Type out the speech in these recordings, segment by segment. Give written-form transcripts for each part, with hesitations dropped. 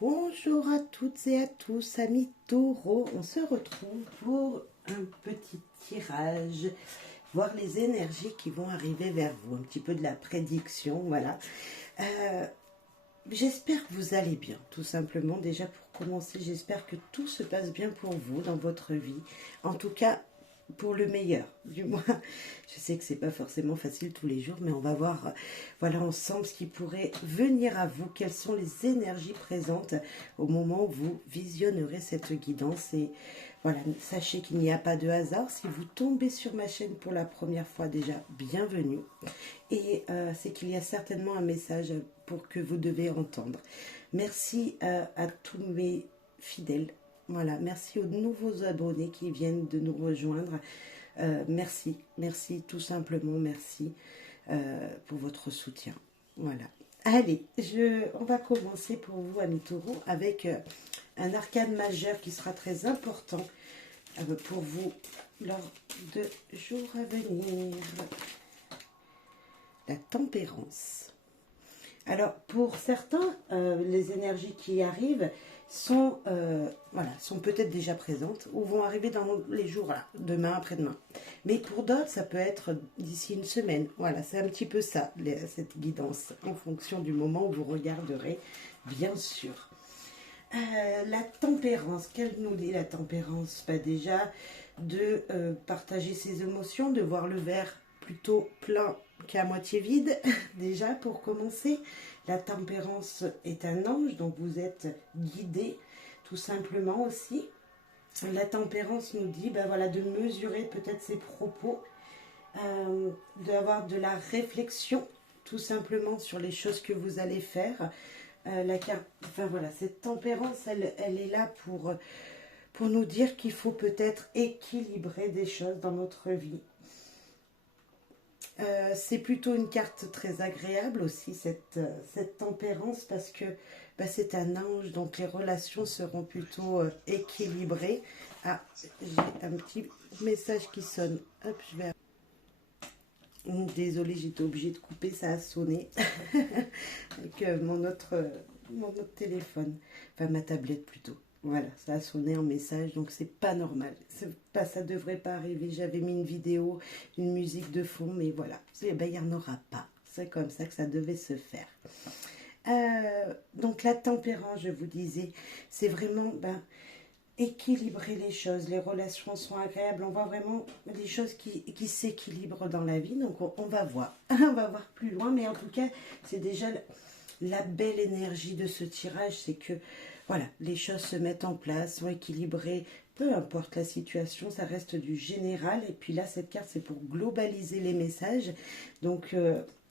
Bonjour à toutes et à tous, amis taureaux. On se retrouve pour un petit tirage, voir les énergies qui vont arriver vers vous. Un petit peu de la prédiction, voilà. J'espère que vous allez bien, tout simplement. Déjà pour commencer, j'espère que tout se passe bien pour vous dans votre vie. En tout cas, pour le meilleur, du moins. Je sais que c'est pas forcément facile tous les jours, mais on va voir, voilà, ensemble ce qui pourrait venir à vous, quelles sont les énergies présentes au moment où vous visionnerez cette guidance. Et voilà, sachez qu'il n'y a pas de hasard. Si vous tombez sur ma chaîne pour la première fois, déjà, bienvenue. Et c'est qu'il y a certainement un message pour que vous devez entendre. Merci à tous mes fidèles. Voilà, merci aux nouveaux abonnés qui viennent de nous rejoindre. Merci, tout simplement, merci pour votre soutien. Voilà. Allez, on va commencer pour vous, amis taureaux, avec un arcane majeur qui sera très important pour vous lors de jours à venir. La tempérance. Alors, pour certains, les énergies qui arrivent sont peut-être déjà présentes ou vont arriver dans les jours, là, demain, après-demain. Mais pour d'autres, ça peut être d'ici une semaine. Voilà, c'est un petit peu ça, cette guidance, en fonction du moment où vous regarderez, bien sûr. La tempérance, qu'elle nous dit la tempérance? Déjà, de partager ses émotions, de voir le verre plutôt plein qu'à moitié vide, déjà pour commencer. La tempérance est un ange, donc vous êtes guidé tout simplement aussi. La tempérance nous dit voilà, de mesurer peut-être ses propos, d'avoir de la réflexion tout simplement sur les choses que vous allez faire. Cette tempérance, elle est là pour nous dire qu'il faut peut-être équilibrer des choses dans notre vie. C'est plutôt une carte très agréable aussi, cette tempérance, parce que c'est un ange, donc les relations seront plutôt équilibrées. Ah, j'ai un petit message qui sonne. Hop, je vais... Désolée, j'étais obligée de couper, ça a sonné avec mon autre téléphone, enfin ma tablette plutôt. Voilà, ça a sonné en message, donc c'est pas normal. Ça devrait pas arriver. J'avais mis une vidéo, une musique de fond, mais voilà, il n'y en aura pas. C'est comme ça que ça devait se faire. Donc la tempérance, je vous disais, c'est vraiment équilibrer les choses. Les relations sont agréables. On voit vraiment des choses qui s'équilibrent dans la vie. Donc on va voir. On va voir plus loin, mais en tout cas, c'est déjà la belle énergie de ce tirage, c'est que voilà, les choses se mettent en place, sont équilibrées, peu importe la situation, ça reste du général. Et puis là, cette carte, c'est pour globaliser les messages. Donc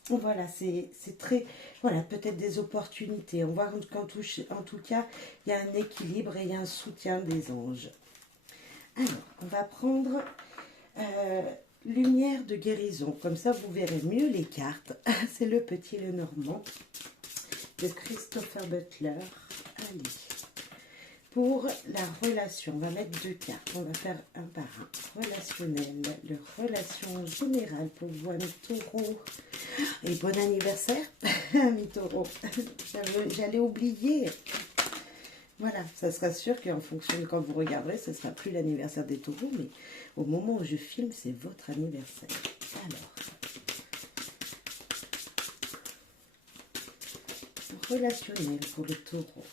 voilà, c'est très... Voilà, peut-être des opportunités. On voit qu'en tout cas, il y a un équilibre et il y a un soutien des anges. Alors, on va prendre lumière de guérison. Comme ça, vous verrez mieux les cartes. C'est le petit Lenormand de Christopher Butler. Allez. Pour la relation, on va mettre deux cartes. On va faire un par un. Relationnel, le relation générale pour vous, amis taureaux. Et bon anniversaire, amis taureaux. J'allais oublier. Voilà, ça sera sûr qu'en fonction de quand vous regarderez, ce ne sera plus l'anniversaire des taureaux, mais au moment où je filme, c'est votre anniversaire. Alors, relationnel pour le taureau.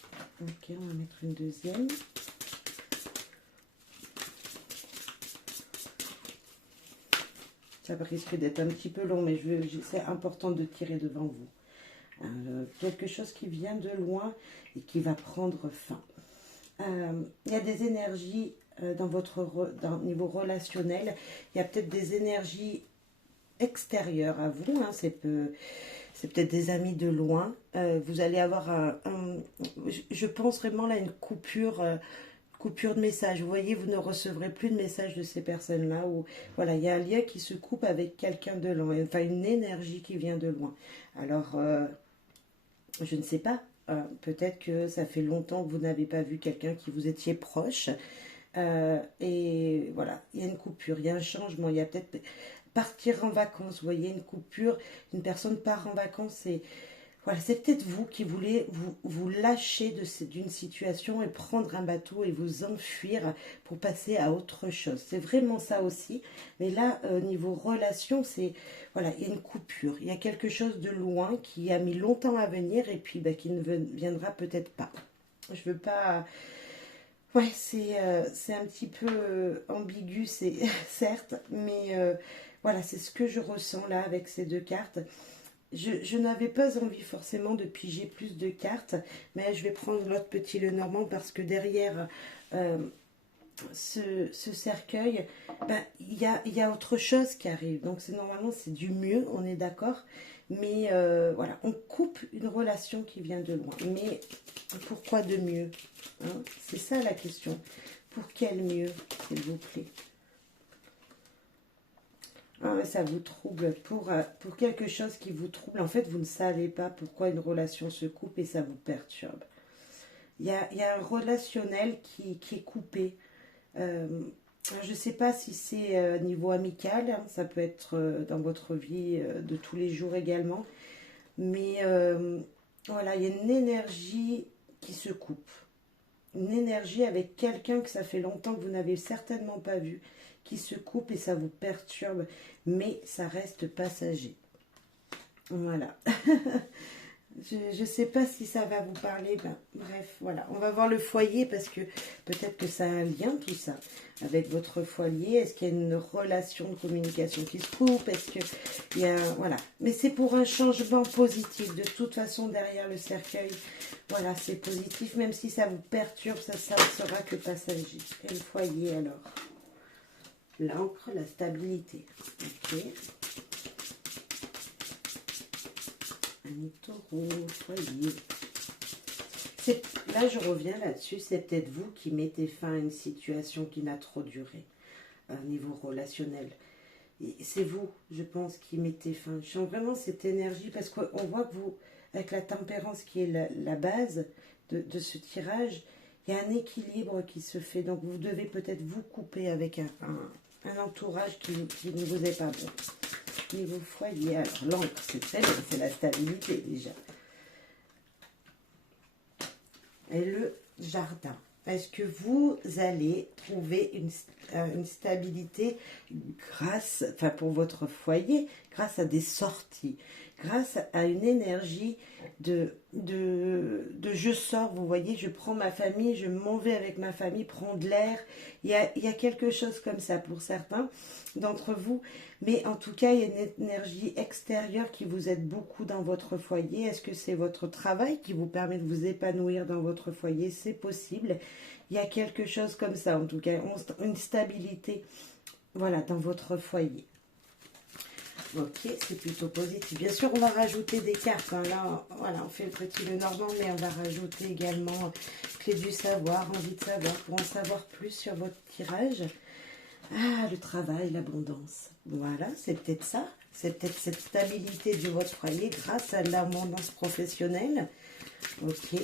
Ok, on va mettre une deuxième. Ça risque d'être un petit peu long, mais c'est important de tirer devant vous. Quelque chose qui vient de loin et qui va prendre fin. Il y a des énergies dans niveau relationnel. Il y a peut-être des énergies extérieures à vous. C'est peut-être des amis de loin. Vous allez avoir je pense vraiment là une coupure de message. Vous voyez, vous ne recevrez plus de messages de ces personnes-là. Voilà, il y a un lien qui se coupe avec quelqu'un de loin. Enfin, une énergie qui vient de loin. Alors, je ne sais pas. Peut-être que ça fait longtemps que vous n'avez pas vu quelqu'un qui vous étiez proche. Et voilà, il y a une coupure, il y a un changement. Il y a peut-être partir en vacances. Vous voyez, une coupure. Une personne part en vacances et... Voilà, c'est peut-être vous qui voulez vous lâcher d'une situation et prendre un bateau et vous enfuir pour passer à autre chose. C'est vraiment ça aussi. Mais là, niveau relation, c'est voilà, il y a une coupure. Il y a quelque chose de loin qui a mis longtemps à venir et puis bah, qui ne viendra peut-être pas. Je veux pas. Ouais, c'est un petit peu ambigu, c'est certes, mais voilà, c'est ce que je ressens là avec ces deux cartes. Je n'avais pas envie forcément de piger plus de cartes, mais je vais prendre l'autre petit Lenormand parce que derrière euh, ce cercueil, ben, il y a autre chose qui arrive. Donc normalement c'est du mieux, on est d'accord. Mais voilà, on coupe une relation qui vient de loin. Mais pourquoi de mieux, hein? C'est ça la question. Pour quel mieux, s'il vous plaît? Ah, ça vous trouble pour quelque chose qui vous trouble. En fait, vous ne savez pas pourquoi une relation se coupe et ça vous perturbe. Il y a un relationnel qui est coupé. Euh, je ne sais pas si c'est niveau amical, hein, ça peut être dans votre vie de tous les jours également. Mais voilà, il y a une énergie qui se coupe. Une énergie avec quelqu'un que ça fait longtemps que vous n'avez certainement pas vu, qui se coupe et ça vous perturbe, mais ça reste passager. Voilà. Je ne sais pas si ça va vous parler. Ben, bref, voilà. On va voir le foyer parce que peut-être que ça a un lien, tout ça, avec votre foyer. Est-ce qu'il y a une relation de communication qui se coupe? Est-ce qu'il y a... Voilà. Mais c'est pour un changement positif. De toute façon, derrière le cercueil, voilà, c'est positif. Même si ça vous perturbe, ça ne sera que passager. Et le foyer, alors? L'encre, la stabilité. Ok. Un taureau, foyer. Là, je reviens là-dessus. C'est peut-être vous qui mettez fin à une situation qui n'a trop duré, à un niveau relationnel. C'est vous, je pense, qui mettez fin. Je sens vraiment cette énergie parce qu'on voit que vous, avec la tempérance qui est la base de ce tirage, il y a un équilibre qui se fait. Donc, vous devez peut-être vous couper avec un entourage qui ne vous est pas bon. Niveau foyer, alors l'encre, c'est très bien, c'est la stabilité déjà. Et le jardin. Est-ce que vous allez trouver une stabilité grâce, enfin pour votre foyer, grâce à des sorties, grâce à une énergie de je sors, vous voyez, je prends ma famille, je m'en vais avec ma famille, prendre l'air. Il y a quelque chose comme ça pour certains d'entre vous, mais en tout cas, il y a une énergie extérieure qui vous aide beaucoup dans votre foyer. Est-ce que c'est votre travail qui vous permet de vous épanouir dans votre foyer? C'est possible. Il y a quelque chose comme ça, en tout cas, une stabilité, voilà, dans votre foyer. Ok, c'est plutôt positif. Bien sûr, on va rajouter des cartes. Hein. Là, voilà, on fait le petit Lenormand, mais on va rajouter également clé du savoir, envie de savoir, pour en savoir plus sur votre tirage. Ah, le travail, l'abondance. Voilà, c'est peut-être ça. C'est peut-être cette stabilité de votre foyer grâce à l'abondance professionnelle. Ok.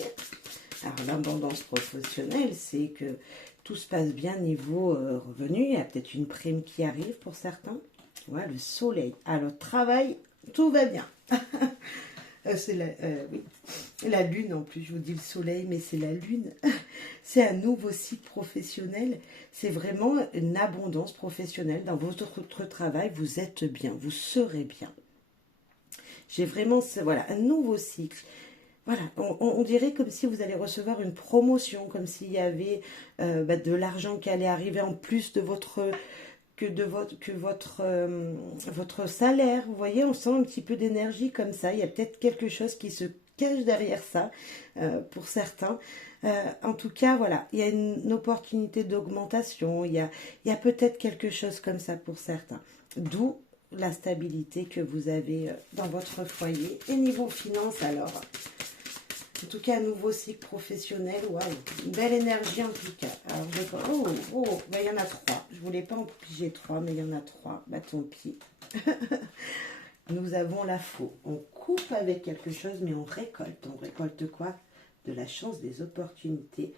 Alors, l'abondance professionnelle, c'est que tout se passe bien niveau revenu. Il y a peut-être une prime qui arrive pour certains. Voilà, le soleil. Alors, travail, tout va bien. C'est oui. La lune, en plus, je vous dis le soleil, mais c'est la lune. C'est un nouveau cycle professionnel. C'est vraiment une abondance professionnelle. Dans votre travail, vous êtes bien, vous serez bien. J'ai vraiment, voilà, un nouveau cycle. Voilà, on dirait comme si vous allez recevoir une promotion, comme s'il y avait de l'argent qui allait arriver en plus de votre votre salaire. Vous voyez, on sent un petit peu d'énergie comme ça. Il y a peut-être quelque chose qui se cache derrière ça pour certains. En tout cas, voilà, il y a une opportunité d'augmentation. Il y a peut-être quelque chose comme ça pour certains. D'où la stabilité que vous avez dans votre foyer. Et niveau finance, alors, en tout cas, un nouveau cycle professionnel. Waouh, une belle énergie en tout cas. Alors, il y en a 3. Je voulais pas en piger 3, mais il y en a 3. Bah, tant pis. Nous avons la faux. On coupe avec quelque chose, mais on récolte. On récolte quoi? De la chance, des opportunités.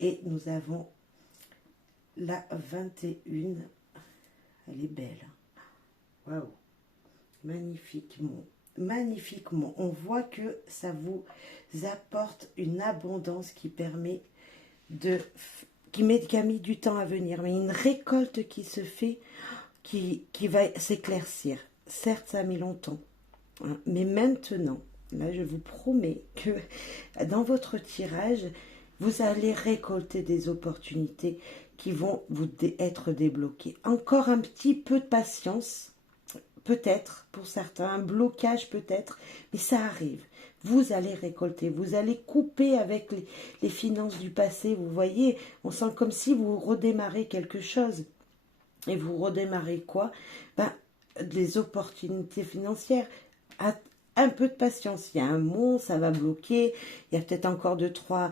Et nous avons la 21. Elle est belle. Waouh, magnifique. Bon. magnifiquement. On voit que ça vous apporte une abondance qui permet qui a mis du temps à venir, mais une récolte qui se fait, qui va s'éclaircir. Certes, ça a mis longtemps, hein, mais maintenant, là, je vous promets que dans votre tirage, vous allez récolter des opportunités qui vont être débloquées. Encore un petit peu de patience, peut-être pour certains, un blocage peut-être, mais ça arrive. Vous allez récolter, vous allez couper avec les finances du passé. Vous voyez, on sent comme si vous redémarrez quelque chose. Et vous redémarrez quoi? Ben, des opportunités financières. Un peu de patience. Il y a un mot, ça va bloquer. Il y a peut-être encore deux, trois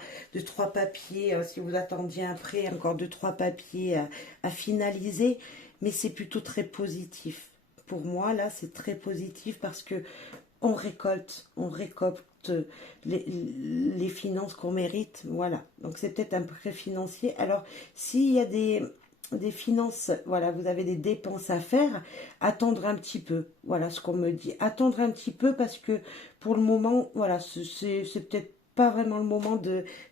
papiers. Si vous attendiez un prêt, encore deux, trois papiers à finaliser. Mais c'est plutôt très positif. Pour moi, là, c'est très positif parce que on récolte les finances qu'on mérite. Voilà. Donc, c'est peut-être un prêt financier. Alors, s'il y a des finances, voilà, vous avez des dépenses à faire, attendre un petit peu, voilà ce qu'on me dit, attendre un petit peu parce que pour le moment, voilà, c'est peut-être pas vraiment le moment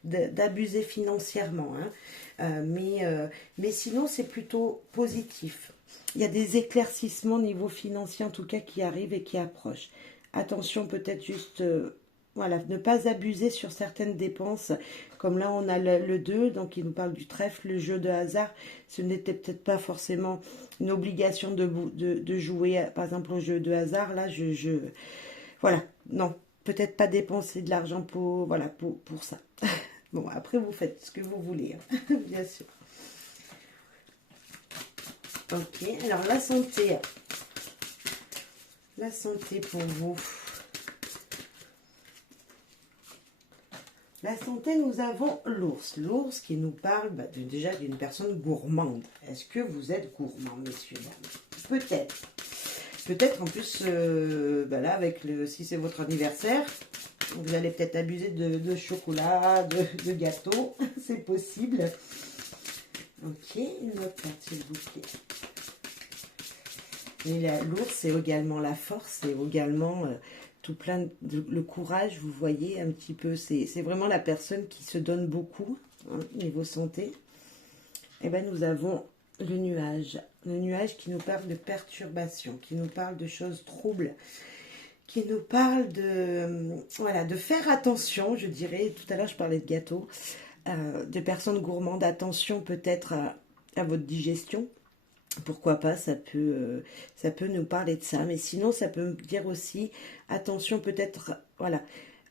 d'abuser financièrement, hein. Mais sinon c'est plutôt positif. Il y a des éclaircissements au niveau financier en tout cas qui arrivent et qui approchent. Attention peut-être juste voilà, ne pas abuser sur certaines dépenses. Comme là, on a le 2, donc il nous parle du trèfle, le jeu de hasard. Ce n'était peut-être pas forcément une obligation de jouer, par exemple, au jeu de hasard. Là, voilà, non, peut-être pas dépenser de l'argent voilà, pour ça. Bon, après, vous faites ce que vous voulez, hein, bien sûr. Ok, alors la santé. La santé pour vous. La santé, nous avons l'ours. L'ours qui nous parle déjà d'une personne gourmande. Est-ce que vous êtes gourmand, messieurs, dames? Peut-être. Peut-être en plus, là, si c'est votre anniversaire, vous allez peut-être abuser de chocolat, de gâteau. C'est possible. Ok, une autre carte, s'il vous plaît. Et l'ours, c'est également la force, c'est également tout plein le courage, vous voyez un petit peu. C'est vraiment la personne qui se donne beaucoup, hein, niveau santé. Et bien, nous avons le nuage. Le nuage qui nous parle de perturbation, qui nous parle de choses troubles, qui nous parle voilà, de faire attention, je dirais. Tout à l'heure, je parlais de gâteau, de personnes gourmandes. Attention peut-être à votre digestion. Pourquoi pas, ça peut nous parler de ça. Mais sinon, ça peut me dire aussi, attention peut-être, voilà,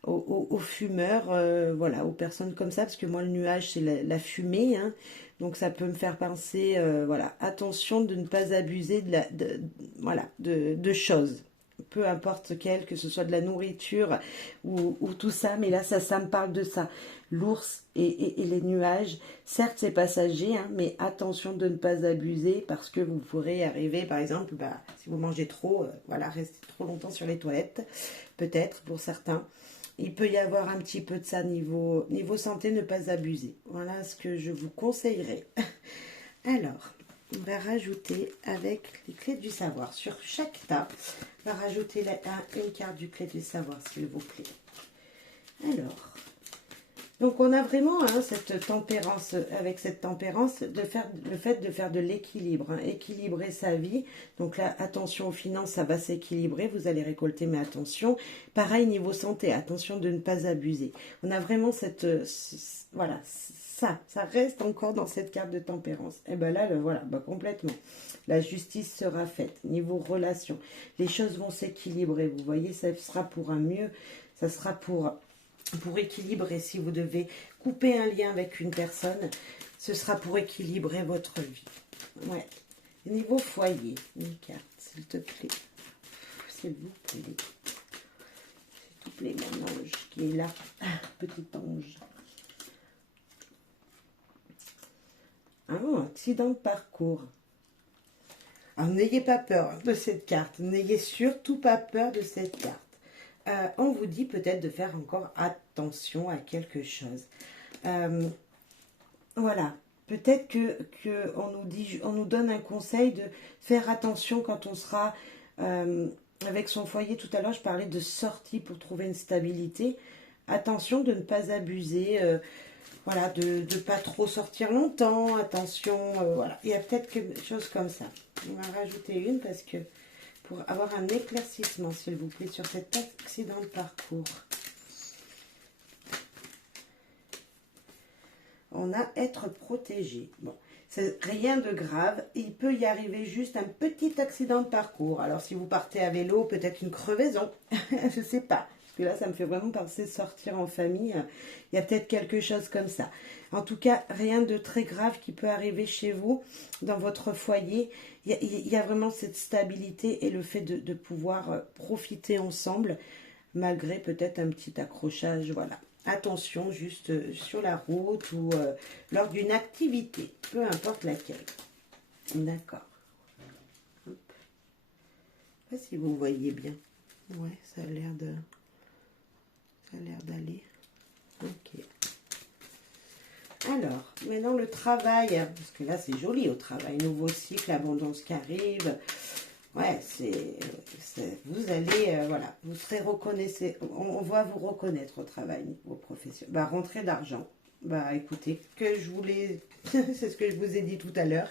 aux fumeurs, voilà, aux personnes comme ça, parce que moi, le nuage, c'est la fumée, hein, donc ça peut me faire penser, voilà, attention de ne pas abuser voilà, de choses. Peu importe quelle, que ce soit de la nourriture ou tout ça, mais là, ça me parle de ça. L'ours et les nuages, certes, c'est passager, hein, mais attention de ne pas abuser parce que vous pourrez arriver, par exemple, si vous mangez trop, voilà, rester trop longtemps sur les toilettes, peut-être pour certains. Il peut y avoir un petit peu de ça niveau santé, ne pas abuser. Voilà ce que je vous conseillerais. Alors, on va rajouter avec les clés du savoir. Sur chaque tas, on va rajouter une carte du clé du savoir, s'il vous plaît. Alors, donc on a vraiment cette tempérance, avec cette tempérance, le fait de faire de l'équilibre, hein, équilibrer sa vie. Donc là, attention aux finances, ça va s'équilibrer, vous allez récolter, mais attention. Pareil, niveau santé, attention de ne pas abuser. On a vraiment voilà, ça reste encore dans cette carte de tempérance. Et bien là, voilà, complètement. La justice sera faite. Niveau relation, les choses vont s'équilibrer. Vous voyez, ça sera pour un mieux, ça sera pour équilibrer. Si vous devez couper un lien avec une personne, ce sera pour équilibrer votre vie. Ouais. Niveau foyer, une carte, s'il te plaît. S'il vous plaît. S'il te plaît, mon ange qui est là. Petit ange. Accident de parcours. Alors, n'ayez pas peur de cette carte. N'ayez surtout pas peur de cette carte. On vous dit peut-être de faire encore attention à quelque chose. Voilà, peut-être on nous donne un conseil de faire attention quand on sera avec son foyer, tout à l'heure, je parlais de sortie pour trouver une stabilité. Attention de ne pas abuser, voilà, de ne pas trop sortir longtemps. Attention, voilà, il y a peut-être quelque chose comme ça. On va rajouter une parce que pour avoir un éclaircissement, s'il vous plaît, sur cet accident de parcours. On a être protégé. Bon, c'est rien de grave. Il peut y arriver juste un petit accident de parcours. Alors, si vous partez à vélo, peut-être une crevaison. Je ne sais pas. Parce que là, ça me fait vraiment penser sortir en famille. Il y a peut-être quelque chose comme ça. En tout cas, rien de très grave qui peut arriver chez vous, dans votre foyer. Il y a vraiment cette stabilité et le fait de pouvoir profiter ensemble, malgré peut-être un petit accrochage, voilà. Attention, juste sur la route ou lors d'une activité, peu importe laquelle. D'accord. Je ne sais pas si vous voyez bien. Ouais, ça a l'air d'aller. Ok. Alors, maintenant le travail, parce que là c'est joli au travail, nouveau cycle, abondance qui arrive. Ouais, vous allez, voilà, vous serez reconnaissé, on va vous reconnaître au travail, niveau professionnel. Bah, rentrée d'argent. Bah, écoutez, c'est ce que je vous ai dit tout à l'heure.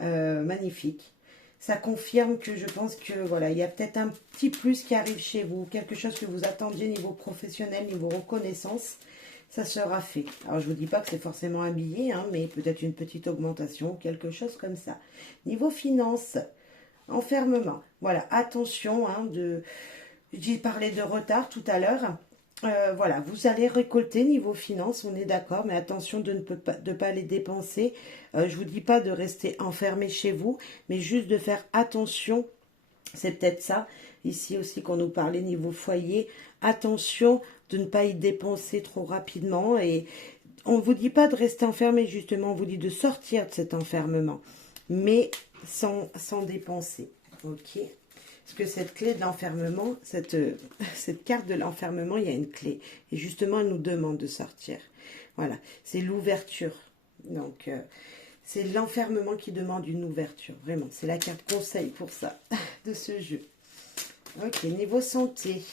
Magnifique. Ça confirme que je pense que, voilà, il y a peut-être un petit plus qui arrive chez vous, quelque chose que vous attendiez niveau professionnel, niveau reconnaissance, ça sera fait. Alors, je ne vous dis pas que c'est forcément un billet, hein, mais peut-être une petite augmentation, quelque chose comme ça. Niveau finance, enfermement. Voilà, attention, hein, j'ai parlé de retard tout à l'heure. Voilà, vous allez récolter niveau finance, on est d'accord, mais attention de ne pas les dépenser. Je ne vous dis pas de rester enfermé chez vous, mais juste de faire attention. C'est peut-être ça, ici aussi qu'on nous parlait niveau foyer. Attention de ne pas y dépenser trop rapidement. Et on ne vous dit pas de rester enfermé, justement, on vous dit de sortir de cet enfermement, mais sans dépenser. Ok. Parce que cette clé de l'enfermement, cette carte de l'enfermement, il y a une clé. Et justement, elle nous demande de sortir. Voilà, c'est l'ouverture. Donc, c'est l'enfermement qui demande une ouverture. Vraiment, c'est la carte conseil pour ça, de ce jeu. Ok, niveau santé.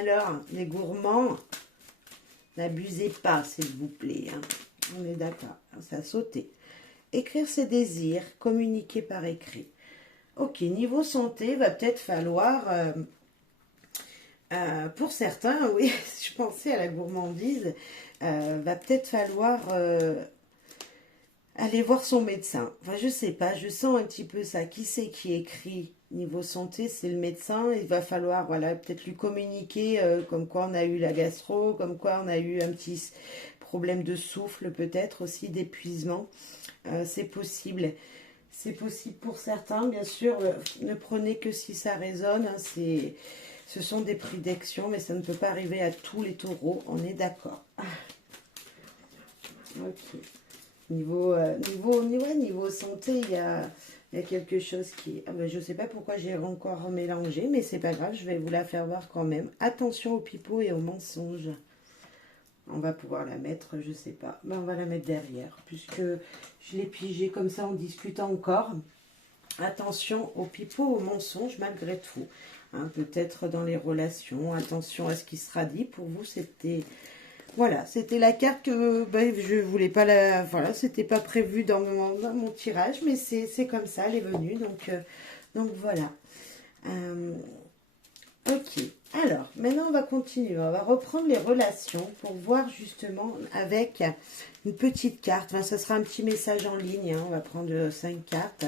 Alors, les gourmands, n'abusez pas, s'il vous plaît. Hein. On est d'accord, ça a sauté. Écrire ses désirs, communiquer par écrit. Ok, niveau santé, va peut-être falloir, pour certains, oui, je pensais à la gourmandise, va peut-être falloir aller voir son médecin. Enfin, je sais pas, je sens un petit peu ça. Qui c'est qui écrit niveau santé? C'est le médecin. Il va falloir, voilà, peut-être lui communiquer comme quoi on a eu la gastro, comme quoi on a eu un petit problème de souffle, peut-être aussi d'épuisement. C'est possible. C'est possible pour certains, bien sûr. Ne prenez que si ça résonne. Hein, ce sont des prédictions, mais ça ne peut pas arriver à tous les taureaux. On est d'accord. Ok. Niveau santé, il y a quelque chose qui... Ah ben, je ne sais pas pourquoi j'ai encore mélangé, mais c'est pas grave, je vais vous la faire voir quand même. Attention aux pipeaux et aux mensonges. On va pouvoir la mettre, je sais pas. Ben, on va la mettre derrière, puisque je l'ai pigée comme ça en discutant encore. Attention aux pipeaux, aux mensonges, malgré tout. Hein, peut-être dans les relations. Attention à ce qui sera dit. Pour vous, c'était... Voilà, c'était la carte que ben, je voulais pas la... Voilà, c'était pas prévu dans mon tirage, mais c'est comme ça, elle est venue. Donc voilà. Ok, alors, maintenant on va continuer. On va reprendre les relations pour voir justement avec une petite carte. Enfin, ce sera un petit message en ligne. Hein, on va prendre 5 cartes.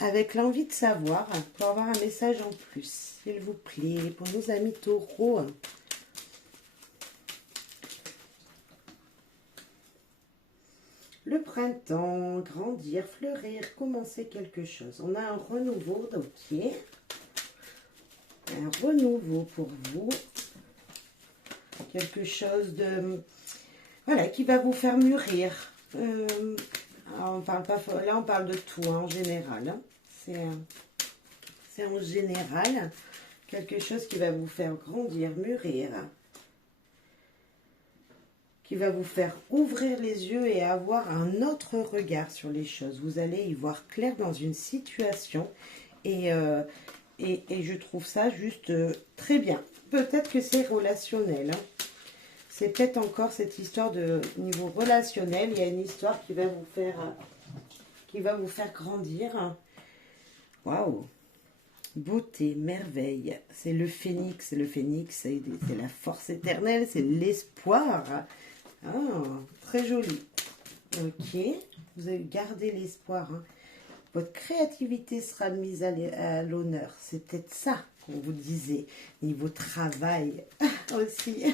Avec l'envie de savoir, pour avoir un message en plus, s'il vous plaît, pour nos amis taureaux. Le printemps, grandir, fleurir, commencer quelque chose. On a un renouveau, ok. Un renouveau pour vous. Quelque chose de... Voilà, qui va vous faire mûrir. Alors on parle pas... Là, on parle de tout, hein, en général. Hein. C'est en général quelque chose qui va vous faire grandir, mûrir. Qui va vous faire ouvrir les yeux et avoir un autre regard sur les choses. Vous allez y voir clair dans une situation et Et je trouve ça juste très bien. Peut-être que c'est relationnel. Hein. C'est peut-être encore cette histoire de niveau relationnel. Il y a une histoire qui va vous faire grandir. Waouh! Beauté, merveille. C'est le phénix. Le phénix, c'est la force éternelle, c'est l'espoir. Ah, très joli. Ok, vous avez gardé l'espoir. Hein. Votre créativité sera mise à l'honneur. C'est peut-être ça qu'on vous disait. Niveau travail aussi.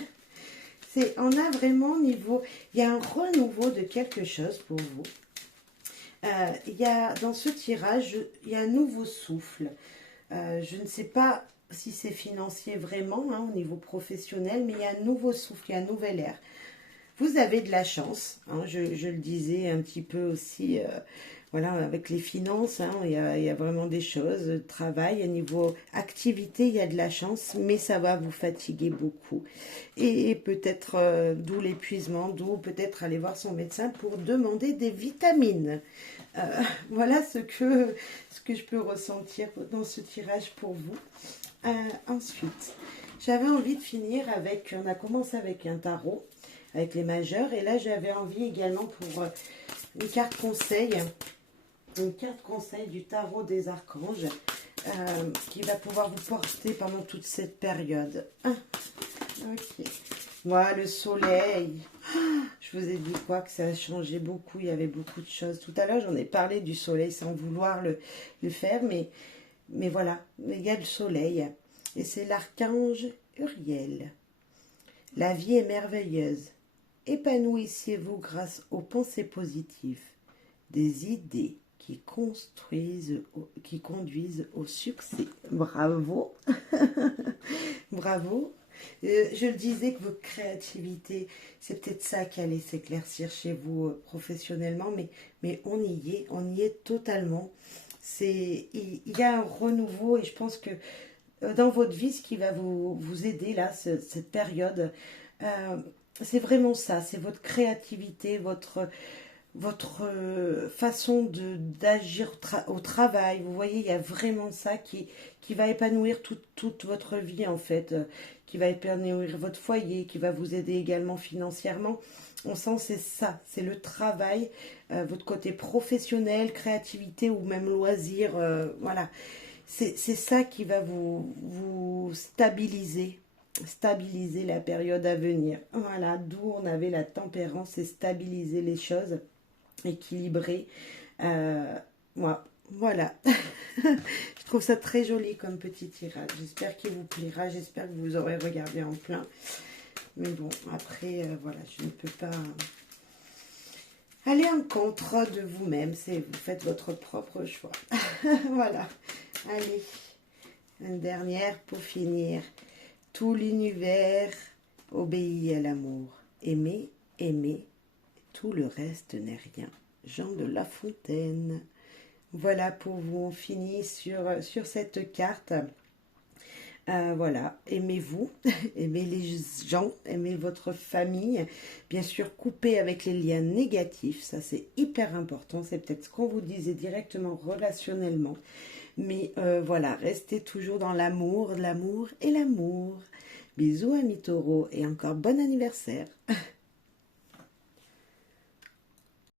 On a vraiment niveau... Il y a un renouveau de quelque chose pour vous. Dans ce tirage, il y a un nouveau souffle. Je ne sais pas si c'est financier vraiment, hein, au niveau professionnel, mais il y a un nouveau souffle, il y a un nouvel air. Vous avez de la chance, hein, je le disais un petit peu aussi, voilà, avec les finances, hein, il y a vraiment des choses, travail, à niveau activité, il y a de la chance, mais ça va vous fatiguer beaucoup. Et peut-être, d'où l'épuisement, d'où peut-être aller voir son médecin pour demander des vitamines. Voilà ce que je peux ressentir dans ce tirage pour vous. Ensuite, j'avais envie de finir avec, on a commencé avec un tarot, avec les majeurs, et là j'avais envie également pour une carte conseil du tarot des archanges, qui va pouvoir vous porter pendant toute cette période. Ok. Voilà, le soleil. Je vous ai dit quoi, que ça a changé beaucoup, il y avait beaucoup de choses. Tout à l'heure, j'en ai parlé du soleil sans vouloir le faire, mais voilà, il y a le soleil. Et c'est l'archange Uriel. La vie est merveilleuse. Épanouissez-vous grâce aux pensées positives, des idées qui conduisent au succès. Bravo. Bravo. Je le disais que votre créativité, c'est peut-être ça qui allait s'éclaircir chez vous professionnellement, mais on y est totalement. Il y a un renouveau et je pense que dans votre vie, ce qui va vous aider là, cette période, c'est vraiment ça, c'est votre créativité, votre façon d'agir au travail. Vous voyez, il y a vraiment ça qui va épanouir toute votre vie en fait, qui va épanouir votre foyer, qui va vous aider également financièrement. On sent c'est ça, c'est le travail, votre côté professionnel, créativité ou même loisir, voilà. C'est ça qui va vous stabiliser la période à venir. Voilà, d'où on avait la tempérance et stabiliser les choses, équilibrer. Voilà. Je trouve ça très joli comme petit tirage. J'espère qu'il vous plaira. J'espère que vous aurez regardé en plein. Mais bon, après, voilà, je ne peux pas aller en contre de vous-même. Vous faites votre propre choix. Voilà. Allez, une dernière pour finir. Tout l'univers obéit à l'amour. Aimer, tout le reste n'est rien. Jean de La Fontaine. Voilà, pour vous, on finit sur cette carte. Voilà, aimez-vous, aimez les gens, aimez votre famille. Bien sûr, coupez avec les liens négatifs, ça c'est hyper important. C'est peut-être ce qu'on vous disait directement relationnellement. Mais voilà, restez toujours dans l'amour et l'amour. Bisous amis taureaux et encore bon anniversaire.